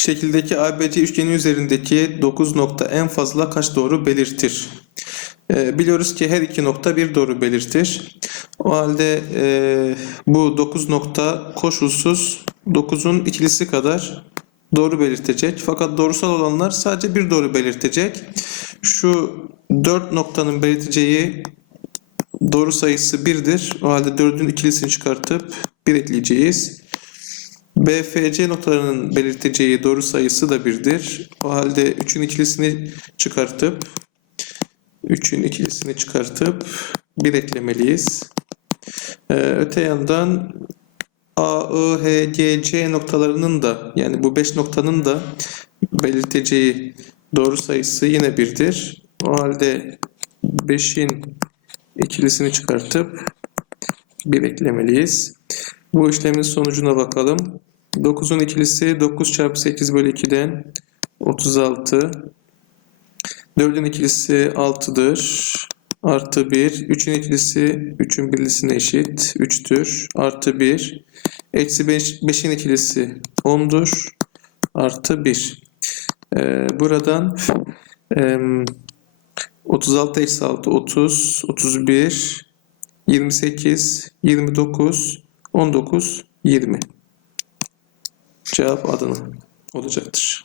şekildeki ABC üçgeni üzerindeki 9 nokta en fazla kaç doğru belirtir? Ee, biliyoruz ki her iki nokta bir doğru belirtir. O halde e, bu 9 nokta koşulsuz 9'un ikilisi kadar doğru belirtecek. Fakat doğrusal olanlar sadece bir doğru belirtecek. Şu 4 noktanın belirteceği doğru sayısı 1'dir. O halde 4'ün ikilisini çıkartıp 1 ekleyeceğiz. BFC noktalarının belirteceği doğru sayısı da 1'dir. O halde 3'ün ikilisini çıkartıp 3'ün ikilisini çıkartıp 1 eklemeliyiz. Ee, öte yandan A, I, H, G, C noktalarının da yani bu 5 noktanın da belirteceği doğru sayısı yine 1'dir. O halde 5'in ikilisini çıkartıp 1 eklemeliyiz. Bu işlemin sonucuna bakalım. 9'un ikilisi 9 çarpı 8 bölü 2'den 36. 4'ün ikilisi 6'dır. Artı 1. 3'ün ikilisi 3'ün birlisine eşit. 3'tür. Artı 1. Eksi 5, 5'in ikilisi 10'dur. Artı 1. Ee, buradan em, 36 eksi 6 30 31 28 29 19 20 Cevap Adana olacaktır.